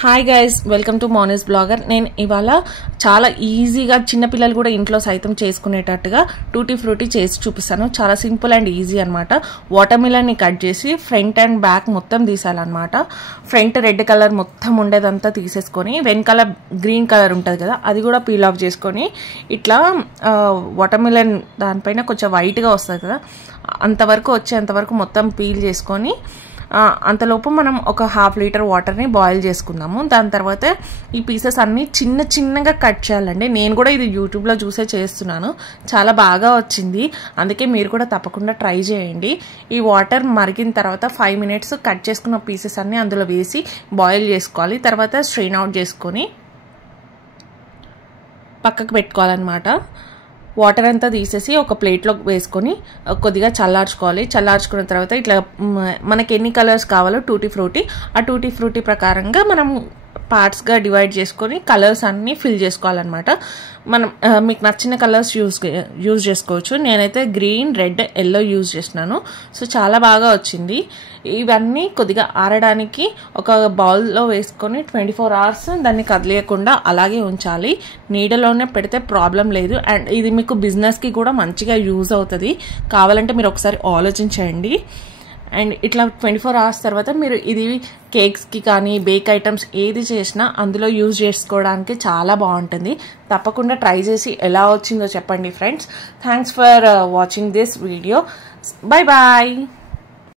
Hi guys, welcome to Monis blogger. నేను ఇవాళ చాలా ఈజీగా చిన్నపిల్లలు కూడా ఇంట్లో సైతం చేసుకునేటట్టుగా టూటీ ఫ్రూటీ చేసి చూపిస్తాను. చాలా సింపుల్ అండ్ ఈజీ అనమాట. వాటర్ మిలన్ని కట్ చేసి ఫ్రంట్ అండ్ బ్యాక్ మొత్తం తీసాలన్నమాట. ఫ్రంట్ రెడ్ కలర్ మొత్తం ఉండేదంతా తీసేసుకొని వెనకాల గ్రీన్ కలర్ ఉంటుంది కదా, అది కూడా పీల్ ఆఫ్ చేసుకొని ఇట్లా వాటర్ మిలన్ దానిపైన కొంచెం వైట్గా వస్తుంది కదా, అంతవరకు వచ్చేంతవరకు మొత్తం పీల్ చేసుకొని అంతలోపు మనం ఒక ½ లీటర్ వాటర్ని బాయిల్ చేసుకుందాము. దాని తర్వాత ఈ పీసెస్ అన్నీ చిన్న చిన్నగా కట్ చేయాలండి. నేను కూడా ఇది యూట్యూబ్లో చూసే చేస్తున్నాను, చాలా బాగా వచ్చింది. అందుకే మీరు కూడా తప్పకుండా ట్రై చేయండి. ఈ వాటర్ మరిగిన తర్వాత 5 minutes కట్ చేసుకున్న పీసెస్ అన్నీ అందులో వేసి బాయిల్ చేసుకోవాలి. తర్వాత స్ట్రెయిన్ అవుట్ చేసుకొని పక్కకు పెట్టుకోవాలన్నమాట. వాటర్ అంతా తీసేసి ఒక ప్లేట్లో వేసుకొని కొద్దిగా చల్లార్చుకోవాలి. చల్లార్చుకున్న తర్వాత ఇట్లా మనకి ఎన్ని కలర్స్ కావాలో టూటీ ఫ్రూటీ, ఆ టూటీ ఫ్రూటీ ప్రకారంగా మనం పార్ట్స్గా డివైడ్ చేసుకొని కలర్స్ అన్నీ ఫిల్ చేసుకోవాలన్నమాట. మనం మీకు నచ్చిన కలర్స్ యూజ్ చేసుకోవచ్చు. నేనైతే గ్రీన్, రెడ్, ఎల్లో యూజ్ చేసినాను. సో చాలా బాగా వచ్చింది. ఇవన్నీ కొద్దిగా ఆరడానికి ఒక బౌల్లో వేసుకొని 24 hours దాన్ని కదిలేయకుండా అలాగే ఉంచాలి. నీడలోనే పెడితే ప్రాబ్లం లేదు. అండ్ ఇది మీకు బిజినెస్కి కూడా మంచిగా యూజ్ అవుతుంది. కావాలంటే మీరు ఒకసారి ఆలోచించండి. అండ్ ఇట్లా 24 hours తర్వాత మీరు ఇది కేక్స్కి కానీ బేక్ ఐటమ్స్ ఏది చేసినా అందులో యూజ్ చేసుకోవడానికి చాలా బాగుంటుంది. తప్పకుండా ట్రై చేసి ఎలా వచ్చిందో చెప్పండి friends. Thanks for watching this video. Bye bye.